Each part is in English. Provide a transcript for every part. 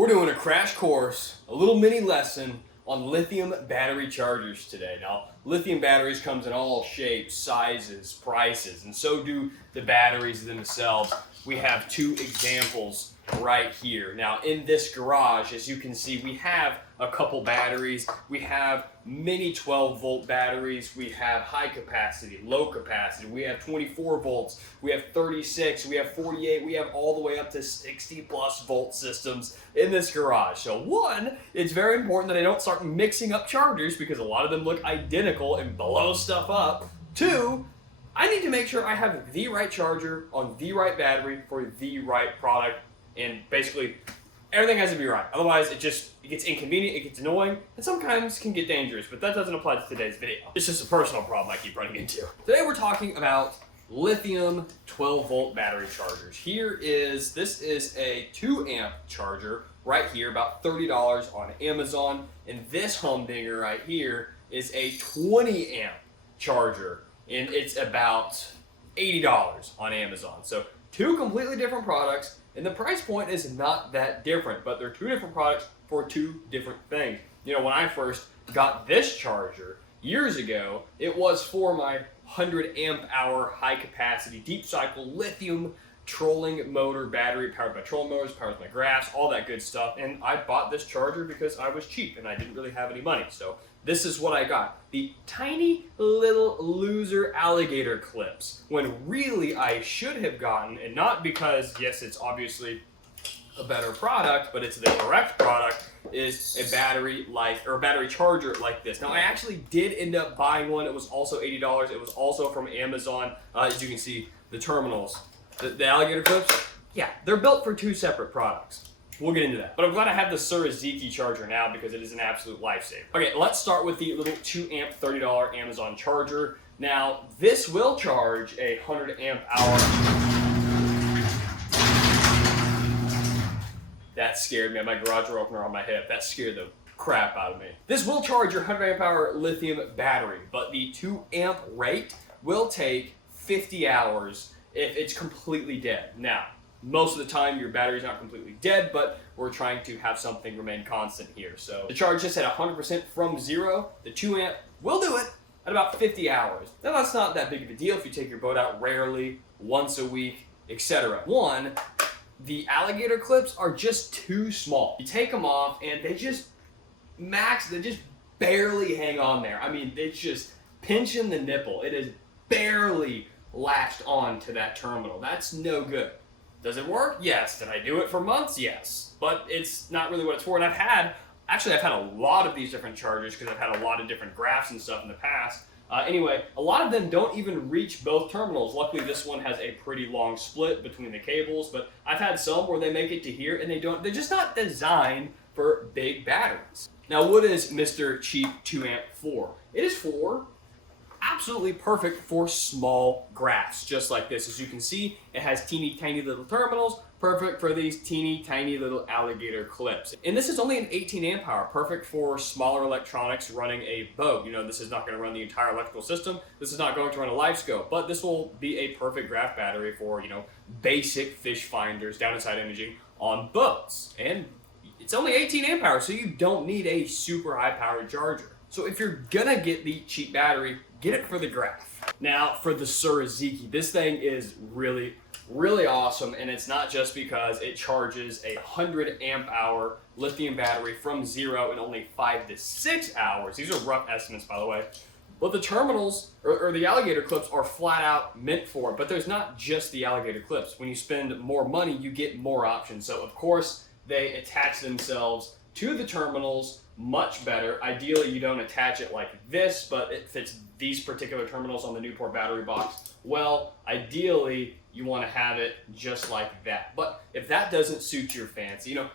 We're doing a crash course, a little mini lesson on lithium battery chargers today. Now, lithium batteries comes in all shapes, sizes, prices, and so do the batteries themselves. We have two examples right here. Now, in this garage, as you can see, we have a couple batteries. We have mini 12-volt batteries. We have high capacity, low capacity. We have 24 volts. We have 36. We have 48. We have all the way up to 60+ volt systems in this garage. So one, it's very important that I don't start mixing up chargers because a lot of them look identical and blow stuff up. Two, I need to make sure I have the right charger on the right battery for the right product. And basically, everything has to be right. Otherwise, it gets inconvenient, it gets annoying, and sometimes can get dangerous. But that doesn't apply to today's video. It's just a personal problem I keep running into. Today we're talking about lithium 12-volt battery chargers. This is a 2-amp charger right here, about $30 on Amazon. And this humdinger right here is a 20-amp charger, and it's about $80 on Amazon. So two completely different products. And the price point is not that different, but they're two different products for two different things. You know, when I first got this charger years ago, it was for my 100 amp hour high capacity deep cycle lithium trolling motor battery powered by trolling motors, powers my graphs, all that good stuff. And I bought this charger because I was cheap and I didn't really have any money. So this is what I got. The tiny little loser alligator clips, when really I should have gotten, and not because, yes, it's obviously a better product, but it's the correct product, is a battery charger like this. Now, I actually did end up buying one. It was also $80. It was also from Amazon. As you can see, the terminals, the alligator clips, yeah, they're built for two separate products. We'll get into that. But I'm glad I have the Suraziki charger now because it is an absolute lifesaver. Okay, let's start with the little 2-amp $30 Amazon charger. Now, this will charge a 100 amp hour. That scared me. I had my garage door opener on my hip. That scared the crap out of me. This will charge your 100 amp hour lithium battery, but the 2-amp rate will take 50 hours if it's completely dead. Now, most of the time your battery's not completely dead, but we're trying to have something remain constant here. So the charge just at 100% from zero, the 2-amp will do it at about 50 hours. Now that's not that big of a deal if you take your boat out rarely, once a week, etc. One, the alligator clips are just too small. You take them off and they just barely hang on there. I mean, it's just pinching the nipple. It is barely latched on to that terminal. That's no good. Does it work? Yes. Did I do it for months? Yes. But it's not really what it's for. And I've had a lot of these different chargers because I've had a lot of different graphs and stuff in the past. Anyway, a lot of them don't even reach both terminals. Luckily, this one has a pretty long split between the cables, but I've had some where they make it to here and they're just not designed for big batteries. Now, what is Mr. Cheap 2-amp for? It is for absolutely perfect for small graphs, just like this. As you can see, it has teeny tiny little terminals, perfect for these teeny tiny little alligator clips. And this is only an 18 amp hour, perfect for smaller electronics running a boat. You know, this is not going to run the entire electrical system. This is not going to run a live scope, but this will be a perfect graph battery for, you know, basic fish finders, down and side imaging on boats. And it's only 18 amp hours, so you don't need a super high powered charger. So if you're gonna get the cheap battery, get it for the graph. Now for the Suraziki, this thing is really, really awesome, and it's not just because it charges a 100 amp hour lithium battery from zero in only 5 to 6 hours. These are rough estimates, by the way. But the terminals, or the alligator clips, are flat out meant for it. But there's not just the alligator clips. When you spend more money, you get more options. So of course, they attach themselves to the terminals much better. Ideally, you don't attach it like this, but it fits these particular terminals on the Newport battery box. Well, ideally, you want to have it just like that. But if that doesn't suit your fancy, you know,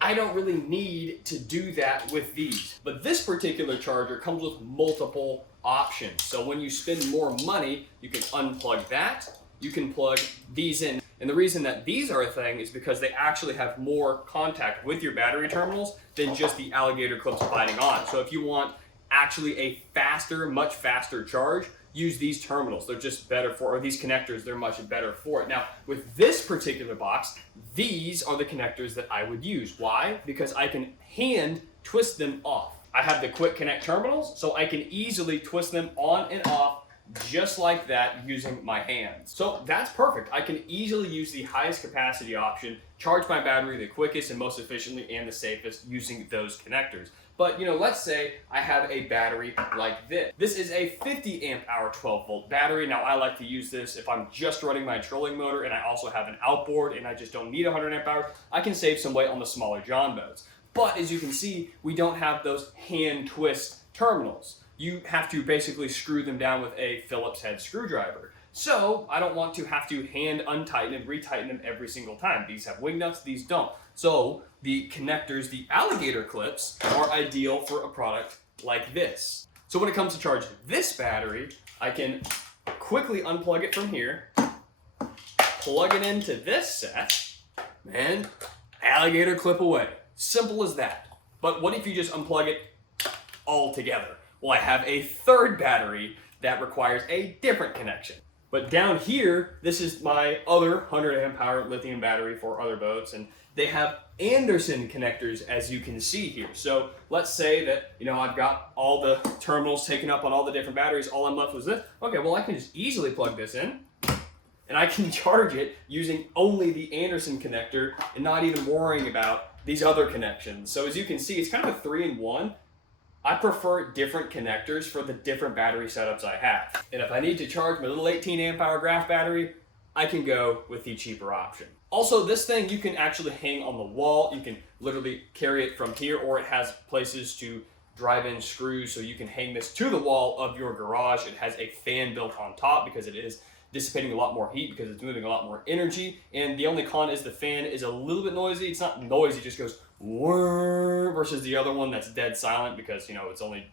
I don't really need to do that with these. But this particular charger comes with multiple options. So when you spend more money, you can unplug that, you can plug these in. And the reason that these are a thing is because they actually have more contact with your battery terminals than just the alligator clips sliding on. So if you want actually a faster, much faster charge, use these terminals. They're just better for, or these connectors, they're much better for it. Now, with this particular box, these are the connectors that I would use. Why? Because I can hand twist them off. I have the quick connect terminals, so I can easily twist them on and off just like that using my hands. So that's perfect. I can easily use the highest capacity option, charge my battery the quickest and most efficiently and the safest using those connectors. But let's say I have a battery like this. This is a 50 amp hour 12 volt battery. Now I like to use this if I'm just running my trolling motor and I also have an outboard and I just don't need 100 amp hours. I can save some weight on the smaller John boats. But as you can see, we don't have those hand twist terminals. You have to basically screw them down with a Phillips head screwdriver. So I don't want to have to hand untighten and retighten them every single time. These have wing nuts, these don't. So the connectors, the alligator clips, are ideal for a product like this. So when it comes to charging this battery, I can quickly unplug it from here, plug it into this set, and alligator clip away. Simple as that. But what if you just unplug it all together? Well, I have a third battery that requires a different connection. But down here, this is my other 100 amp hour lithium battery for other boats, and they have Anderson connectors, as you can see here. So let's say that, I've got all the terminals taken up on all the different batteries, all I'm left with this. Okay, well, I can just easily plug this in, and I can charge it using only the Anderson connector and not even worrying about these other connections. So as you can see, it's kind of a 3-in-1. I prefer different connectors for the different battery setups I have. And if I need to charge my little 18 amp hour graph battery, I can go with the cheaper option. Also, this thing you can actually hang on the wall. You can literally carry it from here, or it has places to drive in screws so you can hang this to the wall of your garage. It has a fan built on top because it is dissipating a lot more heat because it's moving a lot more energy. And the only con is the fan is a little bit noisy. It's not noisy, it just goes whirr, versus the other one that's dead silent because it's only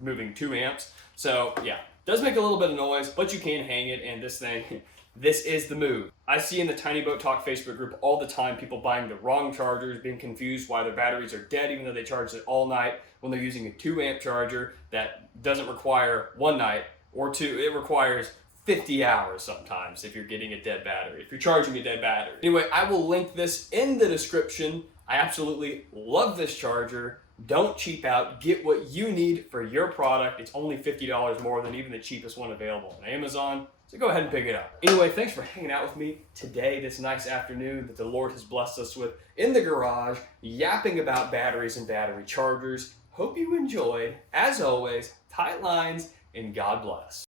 moving 2 amps. So yeah, does make a little bit of noise, but you can hang it, and this thing, this is the move. I see in the Tiny Boat Talk Facebook group all the time people buying the wrong chargers, being confused why their batteries are dead even though they charged it all night when they're using a 2 amp charger that doesn't require 1 night or 2, it requires 50 hours sometimes if you're getting a dead battery, if you're charging a dead battery. Anyway, I will link this in the description. I absolutely love this charger. Don't cheap out. Get what you need for your product. It's only $50 more than even the cheapest one available on Amazon. So go ahead and pick it up. Anyway, thanks for hanging out with me today, this nice afternoon that the Lord has blessed us with in the garage, yapping about batteries and battery chargers. Hope you enjoyed. As always, tight lines and God bless.